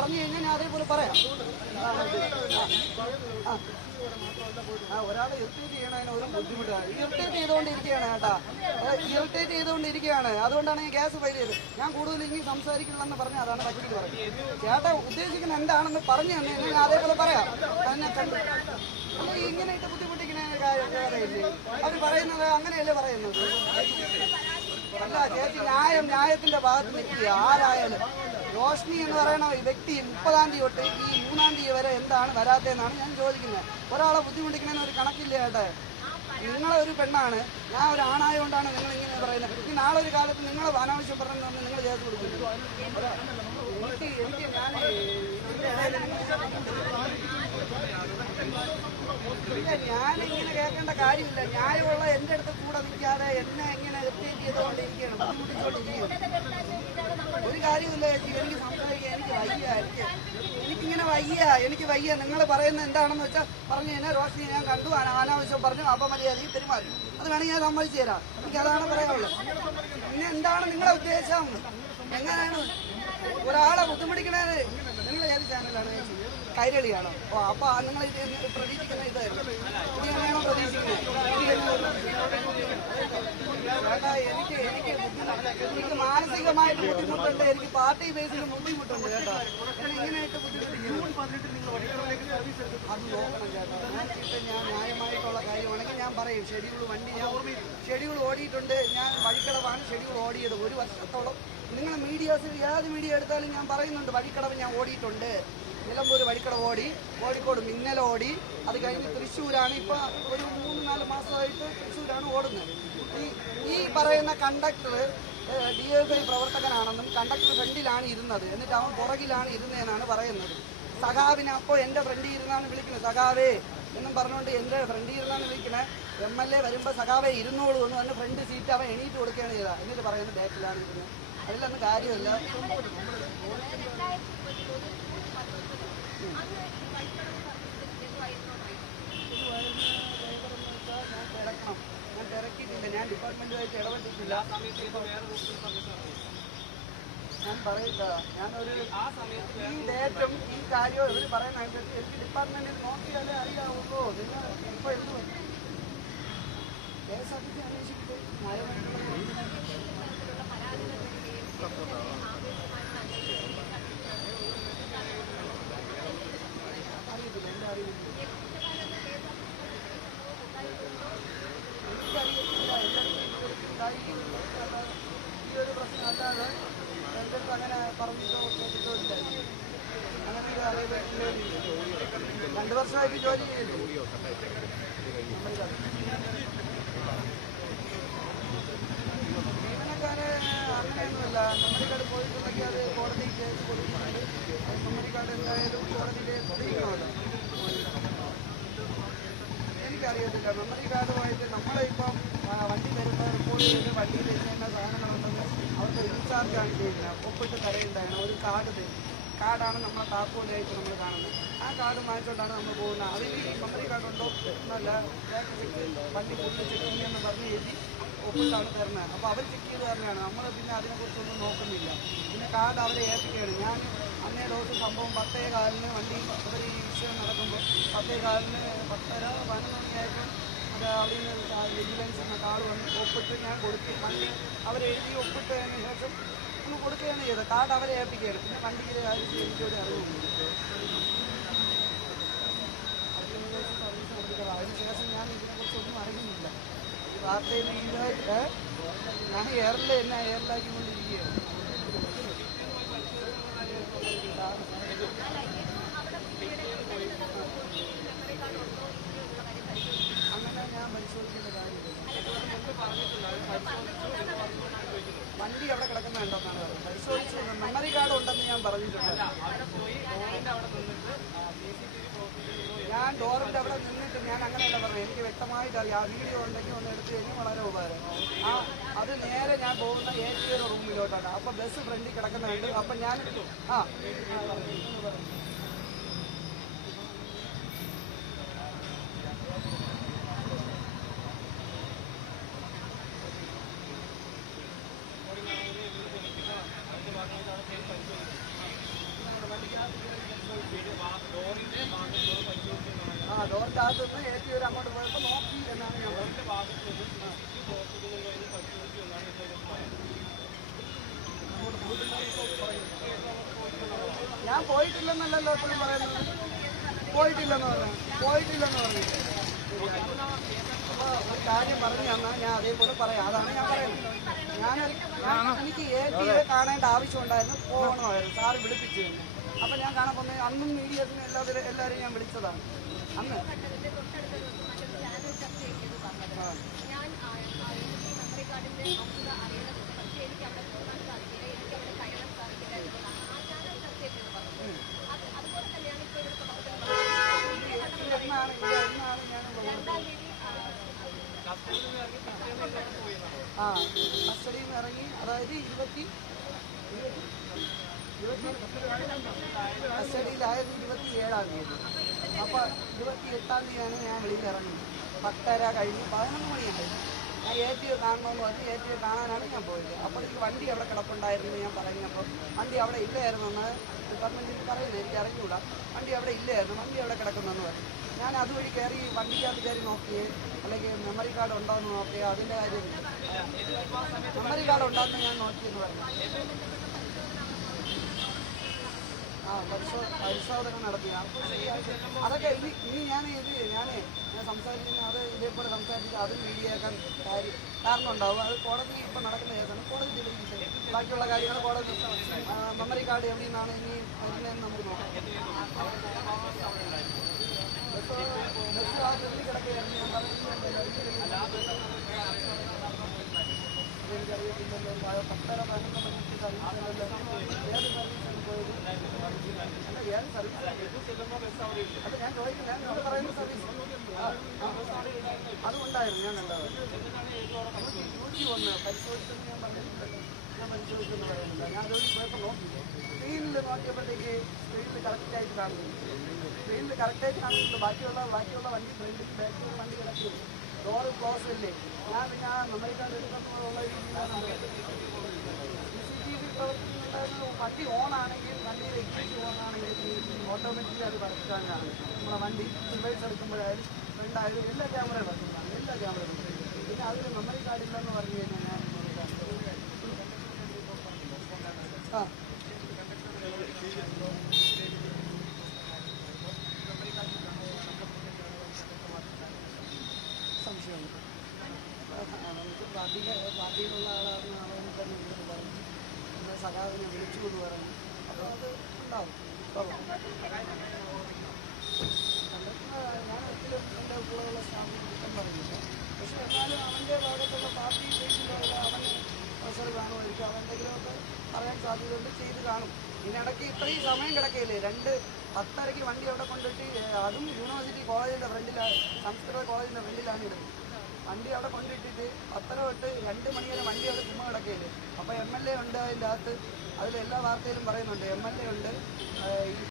പറഞ്ഞു കഴിഞ്ഞാൽ ഞാൻ അതേപോലെ പറയാം. ഒരാളെ ഇറിറ്റേറ്റ് ചെയ്യണതിന് ഒരു ബുദ്ധിമുട്ടാണ്. ഇറിറ്റേറ്റ് ചെയ്തുകൊണ്ടിരിക്കുകയാണ്. അതുകൊണ്ടാണ് ഞാൻ ഗ്യാസ് ഫയൽ ചെയ്തത്. ഞാൻ കൂടുതൽ ഇങ്ങനെ സംസാരിക്കില്ലെന്ന് പറഞ്ഞാൽ അതാണ് വക്കീൽ പറയുന്നത്. ചേട്ടാ ഉദ്ദേശിക്കുന്നത് എന്താണെന്ന് പറഞ്ഞു തന്നെ ഞാൻ അതേപോലെ പറയാം. അതിനെ കണ്ടു അല്ല ഇങ്ങനെ ഇട്ട് ബുദ്ധിമുട്ടിക്കുന്ന കാര്യമില്ലേ അവർ പറയുന്നത്? അങ്ങനെയല്ലേ പറയുന്നത്? അല്ല ചേച്ചി, ന്യായത്തിന്റെ ഭാഗത്ത് നിൽക്കുക. ആരായാലും റോഷ്നി എന്ന് പറയുന്ന വ്യക്തി 30-ാം തീയതി തൊട്ട് ഈ 3-ാം തീയതി വരെ എന്താണ് വരാത്തതെന്നാണ് ഞാൻ ചോദിക്കുന്നത്. ഒരാളെ ബുദ്ധിമുട്ടിക്കുന്നതിന് ഒരു കണക്കില്ല ചേട്ടാ. നിങ്ങളൊരു പെണ്ണാണ്, ഞാൻ ഒരു ആണായതുകൊണ്ടാണ് നിങ്ങൾ ഇങ്ങനെ പറയുന്നത്. ഇനി നാളെ ഒരു കാലത്ത് നിങ്ങൾ അനാവശ്യം പറഞ്ഞെന്ന് നിങ്ങൾ ചേർത്ത് കൊടുക്കുന്നത്. ഞാനിങ്ങനെ കേൾക്കേണ്ട കാര്യമില്ല. ന്യായമുള്ള എൻ്റെ അടുത്ത് കൂടെ നിൽക്കാതെ എന്നെ ഇങ്ങനെ എത്തിയിട്ട് ചെയ്തുകൊണ്ടിരിക്കുകയാണ്, ബുദ്ധിമുട്ടിച്ചുകൊണ്ടിരിക്കുകയാണ്. ഒരു കാര്യമില്ല ചേച്ചി, എനിക്ക് സംസാരിക്കാൻ എനിക്ക് വയ്യ. നിങ്ങൾ പറയുന്നത് എന്താണെന്ന് വെച്ചാൽ പറഞ്ഞു കഴിഞ്ഞാൽ റോഷ്നി ഞാൻ കണ്ടു, അനാവശ്യം പറഞ്ഞു, അപമര്യാദയും പെരുമാറി. അത് വേണമെങ്കിൽ ഞാൻ സമ്മതിച്ചു തരാം. എനിക്കതാണ് പറയാനുള്ളത്. പിന്നെ എന്താണ് നിങ്ങളെ ഉദ്ദേശം? എങ്ങനെയാണ് ഒരാളെ ബുദ്ധിമുട്ടിക്കണത്? നിങ്ങൾ ഏത് ചാനലാണ് ചേച്ചി? കൈരളിയാണോ? ഓ, അപ്പൊ നിങ്ങൾ പ്രതീക്ഷിക്കുന്ന ഇതായിരുന്നു. ഇങ്ങനെയാണോ പ്രതീക്ഷിക്കുന്നത്? എനിക്ക് മാനസികമായിട്ട് ബുദ്ധിമുട്ടുണ്ട്, എനിക്ക് പാർട്ടി ബേസിൽ ബുദ്ധിമുട്ടുണ്ട് കേട്ടോ. ഞാൻ ഇങ്ങനെയായിട്ട് ബുദ്ധിമുട്ടിക്കുന്നു. അത് നോക്കണം കേട്ടോ. ഞാൻ ന്യായമായിട്ടുള്ള കാര്യമാണെങ്കിൽ ഞാൻ പറയും. ഷെഡ്യൂൾ ഓടിയിട്ടുണ്ട്. ഞാൻ വഴിക്കടവാണ് ഷെഡ്യൂൾ ഓടിയത് 1 വർഷത്തോളം. നിങ്ങൾ മീഡിയാസിൽ ഏത് മീഡിയ എടുത്താലും ഞാൻ പറയുന്നുണ്ട് വഴിക്കടവ് ഞാൻ ഓടിയിട്ടുണ്ട്. നിലമ്പൂർ വഴിക്കടവ് ഓടി, കോഴിക്കോട് മിന്നൽ ഓടി, അത് കഴിഞ്ഞ് തൃശ്ശൂരാണ് ഇപ്പോൾ ഒരു 3-4 മാസമായിട്ട് തൃശ്ശൂരാണ് ഓടുന്നത്. ഈ പറയുന്ന കണ്ടക്ടർ DFI പ്രവർത്തകനാണെന്നും കണ്ടക്ടർ ഫ്രണ്ടിലാണ് ഇരുന്നത്, എന്നിട്ട് അവൻ പുറകിലാണ് ഇരുന്നതെന്നാണ് പറയുന്നത്. സഖാവിനെ അപ്പോൾ എൻ്റെ ഫ്രണ്ടിൽ ഇരുന്നാണ് വിളിക്കുന്നത്, സഖാവേ എന്നും പറഞ്ഞുകൊണ്ട് എൻ്റെ ഫ്രണ്ടിൽ ഇരുന്നാണ് വിളിക്കുന്നത്. MLA വരുമ്പോൾ സഖാവേ ഇരുന്നോളൂ എന്ന് പറഞ്ഞ് ഫ്രണ്ട് സീറ്റ് അവൻ എണീറ്റ് കൊടുക്കുകയാണ് ചെയ്തത്. എന്നിട്ട് പറയുന്നത് ബാക്കിലാണ് ഇരുന്നത്. അതിലൊന്നും കാര്യമില്ല. ഞാൻ തിരക്കിയിട്ടില്ല, ഞാൻ ഡിപ്പാർട്ട്മെന്റുമായിട്ട് ഇടപെട്ടിട്ടില്ല. ഞാൻ പറയില്ല, ഞാനൊരു ഈ ഡേറ്റും ഈ കാര്യവും ഇവർ പറയുന്നതനുസരിച്ച് എനിക്ക് ഡിപ്പാർട്ട്മെന്റിൽ നോക്കിയാലേ അറിയാവുള്ളൂ. നിങ്ങൾ ഇപ്പോൾ എന്ത് KSRTC അന്വേഷിക്കട്ടെ. അറിയത്തില്ല, എൻ്റെ അറിയില്ല. ഈ ഒരു പ്രശ്നം അല്ലാതെ എൻ്റെ അങ്ങനെ പറഞ്ഞിട്ടോ കേട്ടിട്ടോ ഇല്ല. അങ്ങനെ ഒരു അറിയില്ല. 2 വർഷമായിട്ട് ജോലി ചെയ്യല്ലേ. ജീവനക്കാരെ അങ്ങനെയൊന്നുമില്ല. മെമ്മറി കാർഡ് പോയിട്ടുണ്ടെങ്കിൽ അത് കോടതിയിൽ കേസ് കൊടുക്കുന്നുണ്ട്. മെമ്മറി കാർഡ് എന്തായാലും കോടതിയിൽ തെളിയിക്കണമല്ലോ. എനിക്കറിയത്തില്ല മെമ്മറി കാർഡുമായിട്ട് നമ്മളിപ്പം വണ്ടി തരുമ്പോൾ റിപ്പോർട്ട് ചെയ്ത് വണ്ടിയിൽ എഴുതേണ്ട സാധനങ്ങളുണ്ടെന്ന് അവർക്ക് റീചാർജാണ് ചെയ്യുന്നത്. ഒപ്പിട്ട് തരയുണ്ടാണ് ഒരു കാർഡ് തരും. കാർഡാണ് നമ്മളെ താക്കോലായിട്ട് നമ്മൾ കാണുന്നത്. ആ കാർഡ് വാങ്ങിച്ചുകൊണ്ടാണ് നമ്മൾ പോകുന്നത്. അതിൽ ഈ മെമ്മറി കാർഡ് ഉണ്ടോ എന്നല്ല, വണ്ടി ഫുള്ള് ചെക്ക് ചെയ്യുമെന്ന് പറഞ്ഞ് എഴുതി ഒപ്പിട്ടാണ് തരുന്നത്. അപ്പോൾ അവർ ചെക്ക് ചെയ്ത് തന്നെയാണ്. നമ്മൾ പിന്നെ അതിനെക്കുറിച്ചൊന്നും നോക്കുന്നില്ല. പിന്നെ കാർഡ് അവരെ ഏൽപ്പിക്കുകയാണ്. ഞാൻ അന്നേ ദിവസം സംഭവം 10:15 വണ്ടി അവർ ഈ വിഷയം നടക്കുമ്പോൾ 10:15 10:30 11 മണിയായപ്പോൾ അത് അവിടെ നിന്ന് വിജിലൻസ് എന്ന കാർഡ് വന്ന് ഒപ്പിട്ട് ഞാൻ കൊടുക്കും. വണ്ടി അവരെഴുതി ഒപ്പിട്ടതിന് ശേഷം ഒന്ന് കൊടുക്കുകയാണ് ചെയ്തത്. കാർഡ് അവരെ ഏൽപ്പിക്കുകയാണ്. പിന്നെ വണ്ടിക്ക് കാര്യം എനിക്കൊരു അറിവുണ്ട്. സർവീസ് കൊടുക്കുക. അതിനുശേഷം ഞാൻ ഇതിനെക്കുറിച്ചൊന്നും അറിയുന്നില്ല. ഈ വാർത്തയിൽ ഇതായിട്ട് ഞാൻ എയറിലാക്കിക്കൊണ്ടിരിക്കുകയാണ്. അങ്ങനെ ഞാൻ പരിശോധിക്കേണ്ട കാര്യമില്ല. വണ്ടി അവിടെ കിടക്കുന്നുണ്ടെന്നാണ് പറയുന്നത്. പരിശോധിച്ചു. മെമ്മറി കാർഡ് ഉണ്ടെന്ന് ഞാൻ പറഞ്ഞിട്ടുണ്ട്. ഞാൻ ഡോറിൻ്റെ അവിടെ നിന്നിട്ട് ഞാൻ അങ്ങനെയല്ല പറഞ്ഞത്. എനിക്ക് വ്യക്തമായിട്ട് അറിയാം. ആ വീഡിയോ ഉണ്ടെങ്കിൽ ഒന്ന് എടുത്തു കഴിഞ്ഞാൽ വളരെ ഉപകാരം. അത് നേരെ ഞാൻ പോകുന്ന ഏറ്റവും റൂമിലോട്ടാണ്. അപ്പോൾ ബസ് ഫ്രണ്ടിൽ കിടക്കുന്നുണ്ട്. അപ്പം ഞാൻ ലോറിൻ്റെ അകത്ത് നിന്ന് ഏറ്റി ഒരു അങ്ങോട്ട് പോയപ്പോൾ നോക്കി എന്നാണ് ഞാൻ പറഞ്ഞത്. ഞാൻ പോയിട്ടില്ലെന്നല്ലല്ലോ എപ്പോഴും പറയുന്നത്. പോയിട്ടില്ലെന്ന് പറഞ്ഞു. അപ്പോൾ ഒരു കാര്യം പറഞ്ഞു തന്നാൽ ഞാൻ അതേപോലെ പറയാം. അതാണ് ഞാൻ പറയുന്നത്. എനിക്ക് ATA കാണേണ്ട ആവശ്യമുണ്ടായിരുന്നു, പോകണമായിരുന്നു. സാറ് വിളിപ്പിച്ചു തന്നെ. അപ്പം ഞാൻ കാണാൻ പോകുന്നത് അന്നും മീഡിയസിന് എല്ലാവരും ഞാൻ വിളിച്ചതാണ് അന്ന്. കസ്റ്റഡിയിൽ നിന്ന് ഇറങ്ങി, അതായത് കസ്റ്റഡിയിലായത് 27-ാം തീയതി. അപ്പോൾ 28-ാം തീയതിയാണ് ഞാൻ വെളിയിൽ ഇറങ്ങി. 10:30 കഴിഞ്ഞ് 11 മണിയായി. ഞാൻ ATA കാണണമെന്ന് പറഞ്ഞ് ATA കാണാനാണ് ഞാൻ പോയത്. അപ്പോൾ എനിക്ക് വണ്ടി അവിടെ കിടപ്പുണ്ടായിരുന്നു ഞാൻ പറഞ്ഞപ്പോൾ വണ്ടി അവിടെ ഇല്ലായിരുന്നെന്ന് ഡിപ്പാർട്ട്മെൻറ്റിൽ പറയുന്നത് എനിക്ക് അറിഞ്ഞുകൂടാ. വണ്ടി അവിടെ ഇല്ലായിരുന്നു, വണ്ടി അവിടെ കിടക്കുന്നെന്ന് പറഞ്ഞു. ഞാൻ അതുവഴി കയറി വണ്ടിക്കകത്ത് കയറി നോക്കിയേ, അല്ലെങ്കിൽ മെമ്മറി കാർഡ് ഉണ്ടോ എന്ന് നോക്കിയേ. അതിൻ്റെ കാര്യം മെമ്മറി കാർഡ് ഉണ്ടോയെന്ന് ഞാൻ നോക്കിയെന്ന് പറഞ്ഞു. പരിശോധന നടത്തി. അതൊക്കെ ഇനി ഞാൻ സംസാരിക്കുന്ന അത് ഇതേപോലെ സംസാരിച്ച് അത് മീഡിയയാക്കാൻ കാരണം ഉണ്ടാവും. അത് കോടതി ഇപ്പം നടക്കുന്ന കേസാണ്. കോടതി തീരുമാനിച്ചത് ബാക്കിയുള്ള കാര്യങ്ങൾ കോടതി. മെമ്മറി കാർഡ് എവിടെ നിന്നാണ് ഇനി വരുന്നതെന്ന് നമുക്ക് നോക്കാം. ബസ് ആ വെള്ളി കിടക്കുകയായിരുന്നു. ഞാൻ പറയുന്നുണ്ടല്ലോ എനിക്കറിയത്തില്ലല്ലോ. 10:30 11 മണിക്ക് സർവീസല്ലോ. ഏത് സർവീസാണ് പോയത്? അല്ല, ഏത് സർവീസ്? അത് ഞാൻ ചോദിക്കില്ല. ഞാൻ പറയുന്ന സർവീസ് അതുകൊണ്ടായിരുന്നു ഞാൻ കണ്ടത്. 101 പരിശോധിച്ചെന്ന് ഞാൻ പറഞ്ഞിട്ടുണ്ട്. ഞാൻ പരിശോധിച്ചെന്ന് പറയുന്നില്ല. ഞാൻ അതുവഴി പോയപ്പോൾ നോക്കി. സ്ക്രീനിൽ നോക്കിയപ്പോഴത്തേക്ക് സ്ക്രീനിൽ കറക്റ്റായിട്ട് കാണുന്നു. സ്ക്രീനിൽ കറക്റ്റായിട്ട് കാണുന്നുണ്ട്. ബാക്കിയുള്ള വണ്ടി ഫ്രണ്ടിൽ ബാക്കിയുള്ള വണ്ടി കിടക്കുന്നു. ഡോറ് ക്ലോസ് അല്ലേ. ഞാൻ പിന്നെ ആ മെമ്മറി കാർഡ് എടുക്കുന്നുള്ള രീതിയിലാണ് CCTV പ്രവർത്തിക്കുന്നുണ്ടായിരുന്നു. വണ്ടി ഓണാണെങ്കിൽ, വണ്ടിയിൽ എക്സിറ്റ് ഓണാണെങ്കിൽ ഓട്ടോമാറ്റിക്കലി അത് വർക്കാനാണ്. നമ്മളെ വണ്ടി റിവേഴ്സ് എടുക്കുമ്പോഴായാലും ഫ്രണ്ടായാലും എല്ലാ ക്യാമറയും വർക്കുന്നതാണ്. എല്ലാ ക്യാമറയും. പിന്നെ അതിൽ മെമ്മറി കാർഡില്ലെന്ന് പറഞ്ഞു കഴിഞ്ഞാൽ ഞാൻ സംശയമുണ്ട്. പാർട്ടിയിലുള്ള ആളാണെന്ന് അവനെ തന്നെ ഇങ്ങനെ പറഞ്ഞു. നമ്മുടെ സഖാവിനെ വിളിച്ചു എന്ന് പറഞ്ഞു. അപ്പോൾ അത് ഉണ്ടാവും. ഞാൻ ഒരിക്കലും എൻ്റെ കൂടെയുള്ള സ്റ്റാഫിനെ കുറ്റം പറയുന്നില്ല. പക്ഷെ എന്നാലും അവൻ്റെ ഭാഗത്തുള്ള പാർട്ടി ബേസിലുള്ള അവന് പ്രഷർ കാണുമായിരിക്കും. അവനെന്തെങ്കിലുമൊക്കെ പറയാൻ സാധ്യതയുണ്ട്, ചെയ്ത് കാണും. ഇതിനിടയ്ക്ക് ഇത്രയും സമയം കിടക്കയില്ലേ. 10:30 വണ്ടി അവിടെ കൊണ്ടിട്ട്, അതും യൂണിവേഴ്സിറ്റി കോളേജിൻ്റെ ഫ്രണ്ടിലാണ്, സംസ്കൃത കോളേജിൻ്റെ ഫ്രണ്ടിലാണ് ഇടുന്നത്. വണ്ടി അവിടെ കൊണ്ടിട്ടിട്ട് 10:30 തൊട്ട് 2 മണി വരെ വണ്ടി അവിടെ ചുമ്മാ കിടക്കയില്ലേ. അപ്പോൾ MLA ഉണ്ട് അതിൻ്റെ അകത്ത്. അതിലെല്ലാ വാർത്തയിലും പറയുന്നുണ്ട് MLA ഉണ്ട്, ഈ